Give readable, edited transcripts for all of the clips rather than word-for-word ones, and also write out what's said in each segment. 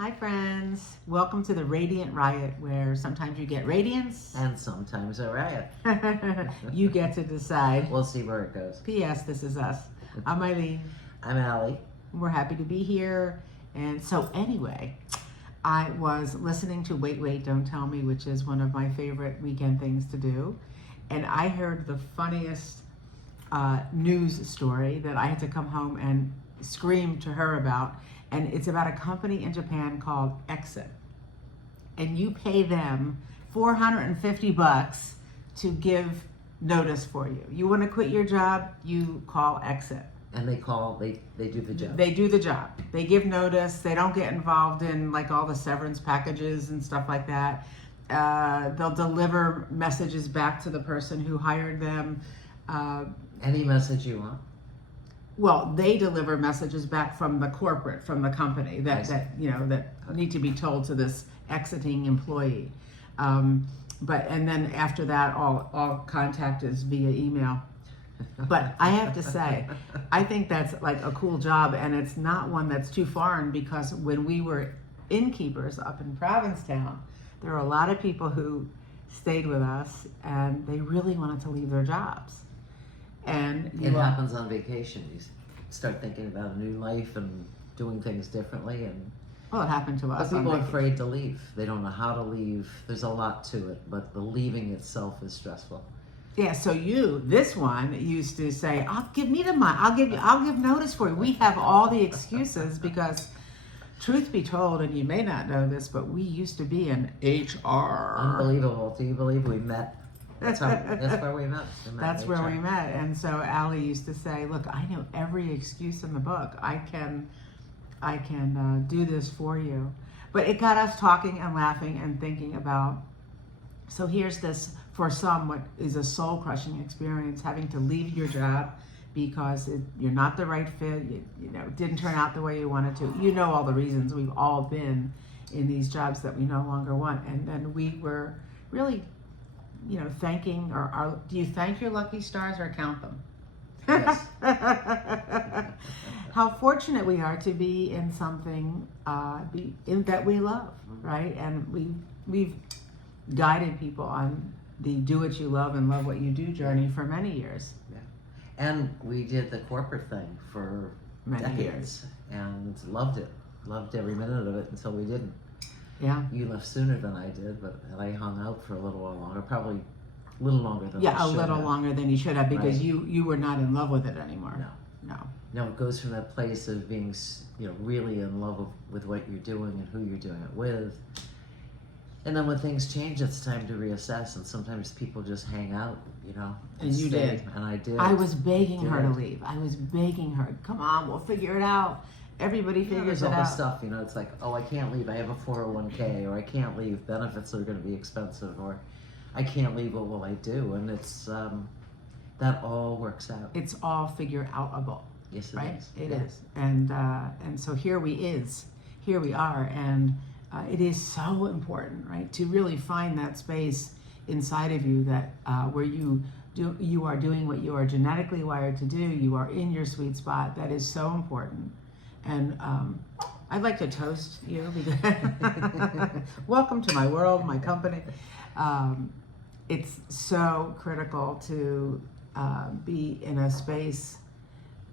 Hi friends, welcome to the Radiant Riot, where sometimes you get radiance And sometimes a riot. you get to decide. We'll see where it goes. P.S. This is us. I'm Eileen. I'm Allie. We're happy to be here. And so anyway, I was listening to Wait, Wait, Don't Tell Me, which is one of my favorite weekend things to do. And I heard the funniest news story that I had to come home and scream to her about. And it's about a company in Japan called Exit. And you pay them $450 to give notice for you. You want to quit your job, you call Exit. And they do the job. They do the job. They give notice. They don't get involved in like all the severance packages and stuff like that. They'll deliver messages back to the person who hired them. Any message you want. Well, they deliver messages back from the corporate, from the company that need to be told to this exiting employee. And then after that, all contact is via email. But I have to say, I think that's like a cool job, and it's not one that's too foreign, because when we were innkeepers up in Provincetown, there were a lot of people who stayed with us and they really wanted to leave their jobs. And it happens on vacation. You start thinking about a new life and doing things differently, and well, it happened to us. But people are afraid to leave. They don't know how to leave. There's a lot to it, but the leaving itself is stressful. Yeah, so this one used to say, give me the money. I'll give notice for you. We have all the excuses because, truth be told, and you may not know this, but we used to be in HR. Unbelievable. Do you believe we met? That's where we met. That's where we met. And so Allie used to say, look, I know every excuse in the book. I can do this for you. But it got us talking and laughing and thinking about, so here's this, for some, what is a soul-crushing experience, having to leave your job because you're not the right fit, it didn't turn out the way you wanted to. You know all the reasons. We've all been in these jobs that we no longer want. And then we were really, thanking, do you thank your lucky stars or count them? Yes. How fortunate we are to be in something that we love, right? And we've guided people on the do what you love and love what you do journey for many years. Yeah. And we did the corporate thing for many decades years and loved it. Loved every minute of it until we didn't. Yeah. You left sooner than I did, but I hung out for a little while longer, probably a little longer than I should have. Yeah, a little longer than you should have, because right. you were not in love with it anymore. No, it goes from that place of being, really in love with what you're doing and who you're doing it with. And then when things change, it's time to reassess. And sometimes people just hang out, And you stay. did. And I did. I was begging her to leave. I was begging her, come on, we'll figure it out. Everybody figures it out. There's all this stuff, it's like, oh, I can't leave. I have a 401k, or I can't leave. Benefits are going to be expensive, or I can't leave. What will I do? And it's that all works out. It's all figure outable. Yes, it right? is. It is. And so here we are, and it is so important, right, to really find that space inside of you that where you are doing what you are genetically wired to do. You are in your sweet spot. That is so important. And I'd like to toast you because welcome to my world, my company. It's so critical to be in a space,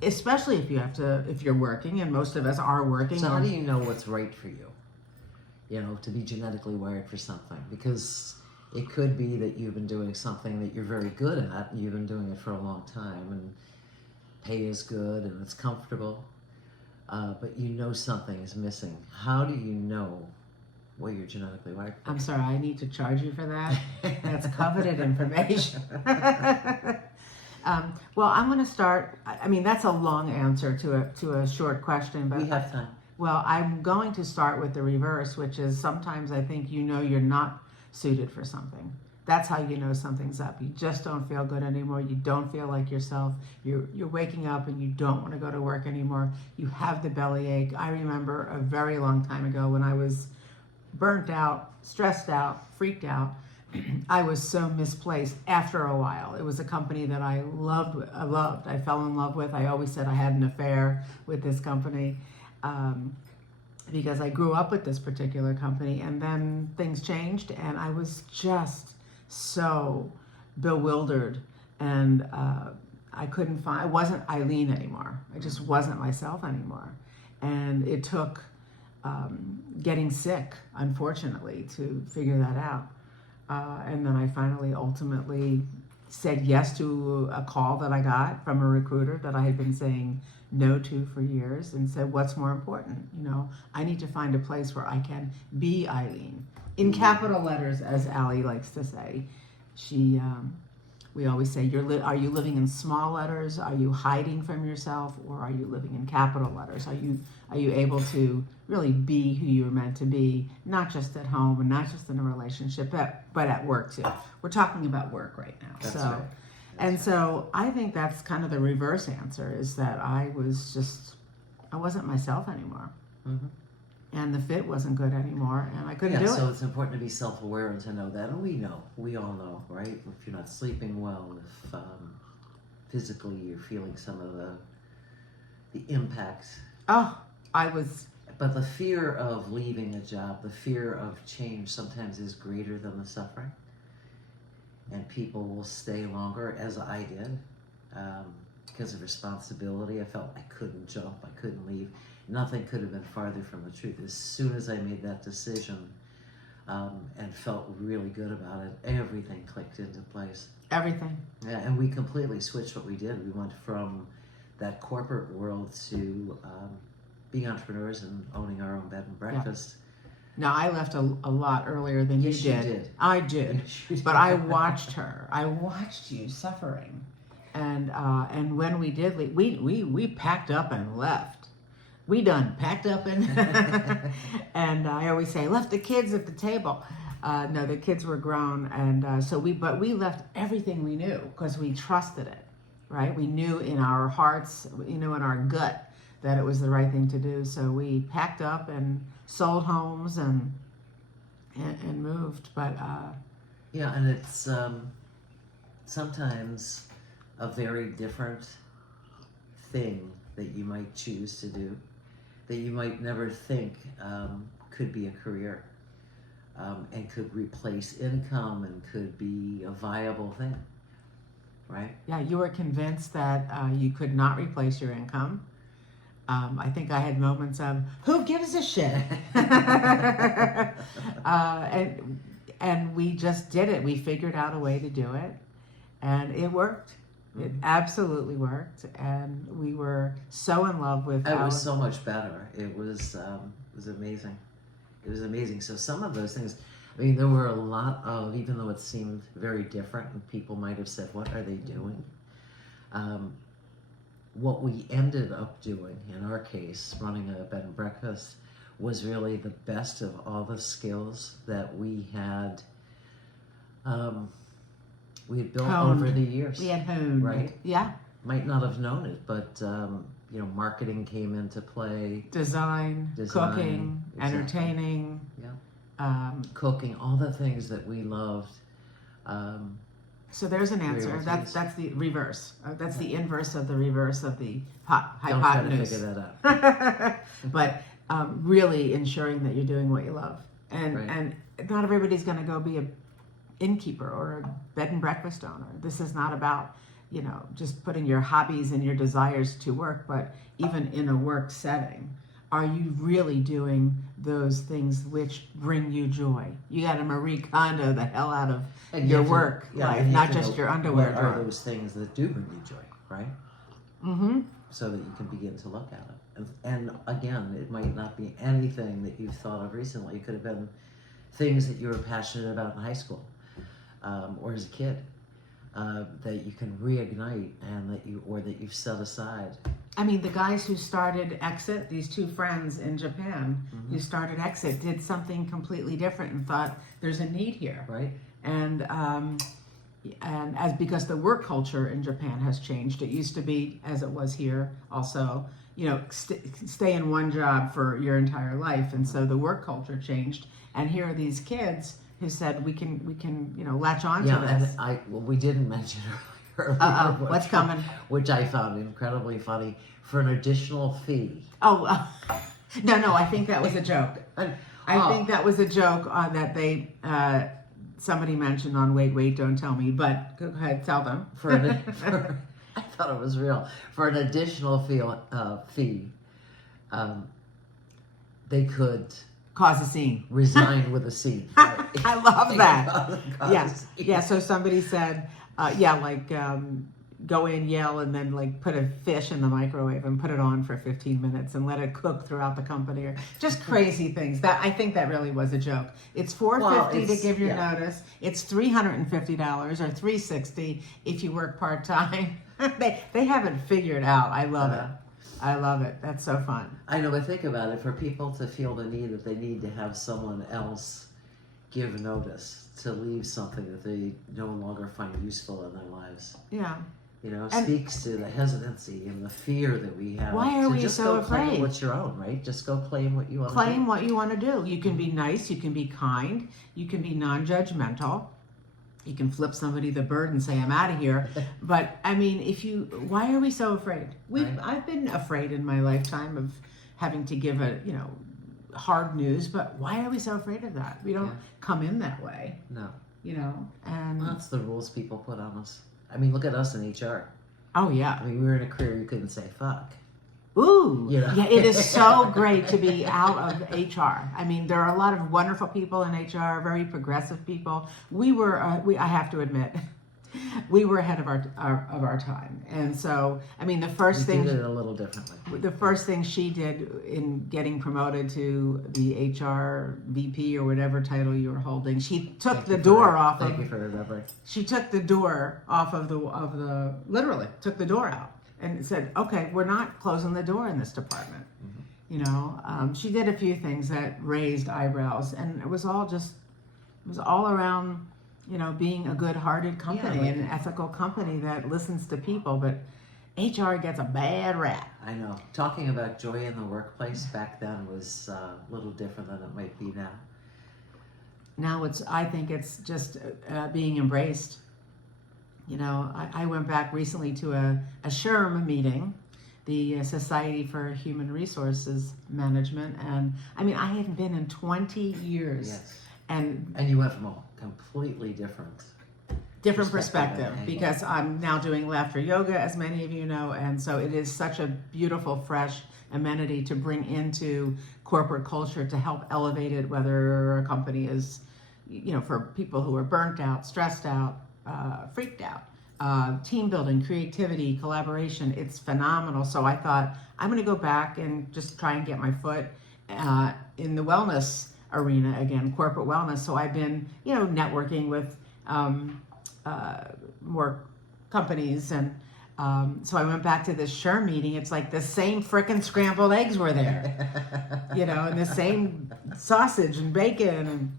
especially if you're working, and most of us are working. So how do you know what's right for you? To be genetically wired for something, because it could be that you've been doing something that you're very good at, and you've been doing it for a long time, and pay is good and it's comfortable, but something is missing. How do you know what you're genetically wired for? I'm sorry, I need to charge you for that. That's coveted information. Well, I'm going to start. I mean, that's a long answer to a short question, but we have time. Well, I'm going to start with the reverse, which is sometimes I think you're not suited for something. That's how you know something's up. You just don't feel good anymore. You don't feel like yourself. You're waking up and you don't want to go to work anymore. You have the bellyache. I remember a very long time ago when I was burnt out, stressed out, freaked out. I was so misplaced after a while. It was a company that I loved. I fell in love with. I always said I had an affair with this company. because I grew up with this particular company, and then things changed, and I was just so bewildered, and I couldn't find. I wasn't Eileen anymore. I just wasn't myself anymore, and it took getting sick, unfortunately, to figure that out. And then I finally, ultimately, said yes to a call that I got from a recruiter that I had been saying no to for years, and said, what's more important? I need to find a place where I can be Eileen, in capital letters, as Allie likes to say. We always say, are you living in small letters? Are you hiding from yourself? Or are you living in capital letters? Are you able to really be who you were meant to be, not just at home and not just in a relationship, but at work too? We're talking about work right now. That's right. So I think that's kind of the reverse answer, is that I wasn't myself anymore. Mm-hmm. And the fit wasn't good anymore, and I couldn't do it. So it's important to be self-aware and to know that. And we all know, right? If you're not sleeping well, if physically you're feeling some of the impacts. Oh, I was. But the fear of leaving a job, the fear of change sometimes is greater than the suffering. And people will stay longer, as I did, because of responsibility. I felt I couldn't jump, I couldn't leave. Nothing could have been farther from the truth. As soon as I made that decision and felt really good about it, everything clicked into place. Everything. Yeah, and we completely switched what we did. We went from that corporate world to being entrepreneurs and owning our own bed and breakfast. Now, I left a lot earlier than Yes, you you did. did. I did. Yes, you did. But I watched her. I watched you suffering. And when we did leave, we packed up and left. We done packed up and and I always say, left the kids at the table. No, the kids were grown, and but we left everything we knew because we trusted it, right? We knew in our hearts, in our gut, that it was the right thing to do. So we packed up and sold homes and moved. But yeah, and it's sometimes a very different thing that you might choose to do, that you might never think could be a career, and could replace income and could be a viable thing, right? yeah, you were convinced that you could not replace your income. I think I had moments of, who gives a shit? And we just did it. We figured out a way to do it, and it worked. It absolutely worked, and we were so in love with It was so much better. It was amazing. It was amazing. So some of those things, I mean, there were a lot of, even though it seemed very different, and people might have said, what are they doing? What we ended up doing, in our case, running a bed and breakfast, was really the best of all the skills that we had built honed over the years. We had honed. Right? Yeah. Might not have known it, but marketing came into play. Design, cooking, exactly. entertaining. Yeah. Cooking, all the things that we loved. So there's an answer. That's the reverse. That's the inverse of the reverse of the hypotenuse. Don't try to figure that out. But really ensuring that you're doing what you love, and not everybody's going to go be a innkeeper or a bed and breakfast owner. This is not about just putting your hobbies and your desires to work, but even in a work setting, are you really doing those things which bring you joy? You got to Marie Kondo the hell out of your work life, not just your underwear drawer. What drawer. are those things that do bring you joy, right? Mm-hmm. So that you can begin to look at it. And again, it might not be anything that you've thought of recently. It could have been things that you were passionate about in high school or as a kid that you can reignite and that you've set aside. I mean, the guys who started Exit, these two friends in Japan who started Exit, did something completely different and thought there's a need here, right? And because the work culture in Japan has changed, it used to be, as it was here, also, stay in one job for your entire life, and so the work culture changed. And here are these kids who said we can latch on to this. Yeah, and we didn't mention earlier. What's coming? Which I found incredibly funny. For an additional fee. No, I think that was a joke. I think that was a joke that they somebody mentioned on Wait, Don't Tell Me. But go ahead, tell them. I thought it was real. For an additional fee, they could Cause a scene. resign with a scene. Right? I love that. Cause Yeah, a scene. yeah. So somebody said, go in, yell, and then like put a fish in the microwave and put it on for 15 minutes and let it cook throughout the company, or just crazy things. That I think that really was a joke. It's $450 to give your notice. It's $350 or $360 if you work part time. They haven't figured out. I love it. I love it. That's so fun. I know, but think about it. For people to feel the need that they need to have someone else give notice to leave something that they no longer find useful in their lives. Yeah. You know, And speaks to the hesitancy and the fear that we have. why are to we just so go afraid? claim what's your own, right? Just go claim what you want to do. Claim what you want to do. You can be nice. You can be kind. You can be non-judgmental. You can flip somebody the bird and say, I'm out of here. But I mean, why are we so afraid? I've been afraid in my lifetime of having to give hard news, but why are we so afraid of that? We don't come in that way. No. And That's the rules people put on us. I mean, look at us in HR. oh yeah. I mean, we were in a career you couldn't say fuck. Ooh, Yeah. Yeah, it is so great to be out of HR. I mean, there are a lot of wonderful people in HR, very progressive people. I have to admit, we were ahead of our time. And so, I mean, the first We thing did it a little differently. the first thing she did in getting promoted to the HR VP or whatever title you were holding, she took the door off of. Thank you for remembering. She took the door off of the literally took the door out and said, "Okay, we're not closing the door in this department." She did a few things that raised eyebrows, and it was all around, being a good-hearted company and an ethical company that listens to people. But HR gets a bad rap. I know. Talking about joy in the workplace back then was a little different than it might be now. Now I think it's just being embraced. I went back recently to a SHRM meeting, the Society for Human Resources Management, and I mean, I hadn't been in 20 years. Yes. And you went from a completely different perspective because I'm now doing laughter yoga, as many of you know, and so it is such a beautiful, fresh amenity to bring into corporate culture to help elevate it, whether a company is, for people who are burnt out, stressed out, freaked out. Team building, creativity, collaboration, it's phenomenal. So I thought, I'm going to go back and just try and get my foot in the wellness arena again, corporate wellness. So I've been, networking with more companies. And so I went back to this SHRM meeting. It's like the same frickin' scrambled eggs were there, and the same sausage and bacon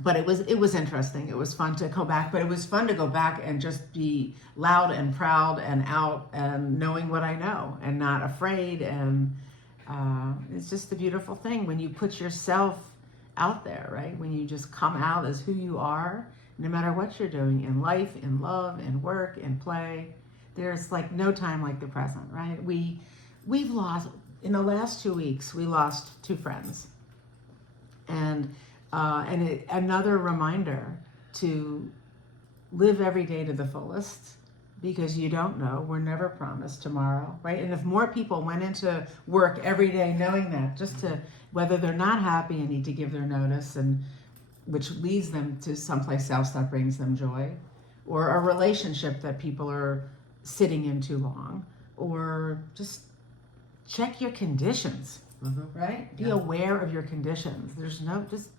but it was interesting. It was fun to go back, but it was fun to go back and just be loud and proud and out and knowing what I know and not afraid. And it's just a beautiful thing when you put yourself out there, right? When you just come out as who you are, no matter what you're doing in life, in love, in work, in play. There's like no time like the present, right? We've lost, in the last 2 weeks, we lost 2 friends. And another reminder to live every day to the fullest, because you don't know. We're never promised tomorrow, right? And if more people went into work every day knowing that, just to, whether they're not happy and need to give their notice, and which leads them to someplace else that brings them joy, or a relationship that people are sitting in too long, or just check your conditions, right? Be aware of your conditions. There's no, just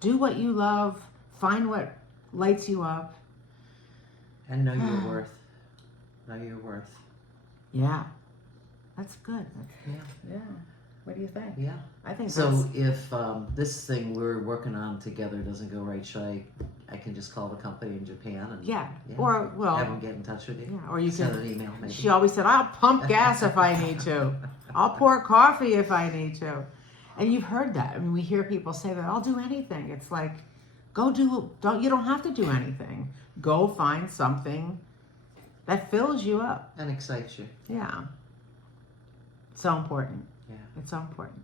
do what you love, find what lights you up. And know your worth. Know your worth. Yeah, that's good. Yeah. What do you think? Yeah. I think so. If this thing we're working on together doesn't go right, I can just call the company in Japan and or have them get in touch with you. Yeah, or you send can an email. Maybe. She always said, "I'll pump gas if I need to. I'll pour coffee if I need to." And you've heard that. I mean, we hear people say that, "I'll do anything." It's like, you don't have to do anything. Go find something that fills you up And excites you. Yeah. So important. Yeah. It's so important.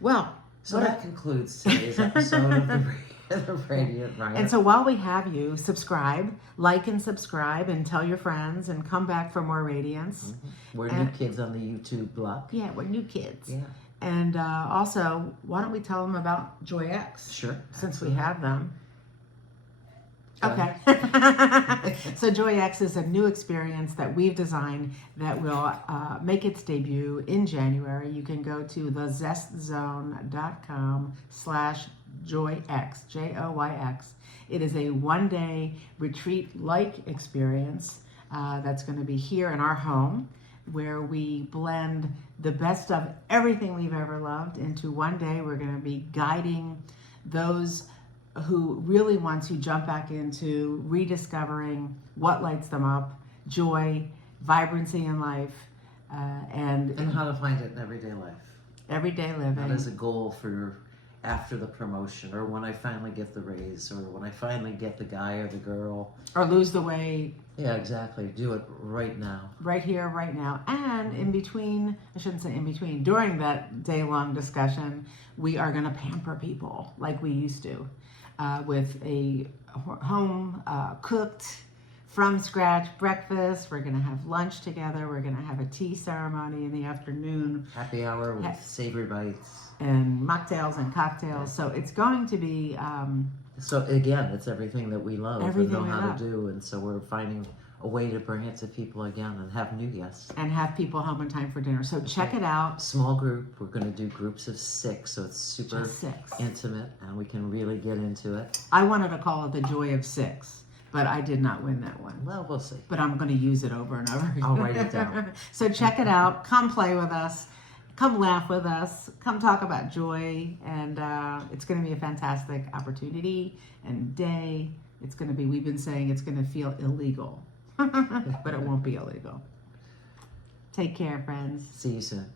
Well, So what that concludes today's episode of the Radiant Riot. And so while we have you, subscribe, like and subscribe, and tell your friends, and come back for more Radiance. We're new kids on the YouTube block. Yeah, we're new kids. Yeah. And also, why don't we tell them about Joy X? Sure. Since we have them. Go Okay. So Joy X is a new experience that we've designed that will make its debut in January. You can go to thezestzone.com/joyx, JOYX. It is a one-day retreat-like experience that's going to be here in our home, where we blend the best of everything we've ever loved into one day. We're going to be guiding those who really want to jump back into rediscovering what lights them up, joy, vibrancy in life, and how to find it in everyday life. Everyday living. That is a goal for after the promotion, or when I finally get the raise, or when I finally get the guy or the girl. Or lose the weight. Yeah, exactly. Do it right now. Right here, right now. And in between, I shouldn't say in between, during that day-long discussion, we are going to pamper people like we used to. With a home cooked from scratch breakfast. We're going to have lunch together. We're going to have a tea ceremony in the afternoon. Happy hour with savory bites. And mocktails and cocktails. So it's going to be... so again, it's everything that we love and know how love. to do. And so we're finding a way to bring it to people again and have new guests. And have people home in time for dinner. So check it out. Small group. We're going to do groups of 6, so it's super Just 6. intimate, and we can really get into it. I wanted to call it the Joy of 6, but I did not win that one. Well, we'll see. But I'm going to use it over and over again. I'll write it down. So check it out. Come play with us. Come laugh with us. Come talk about joy. And it's going to be a fantastic opportunity and day. It's going to be, we've been saying it's going to feel illegal. But it won't be illegal. Take care, friends. See you soon.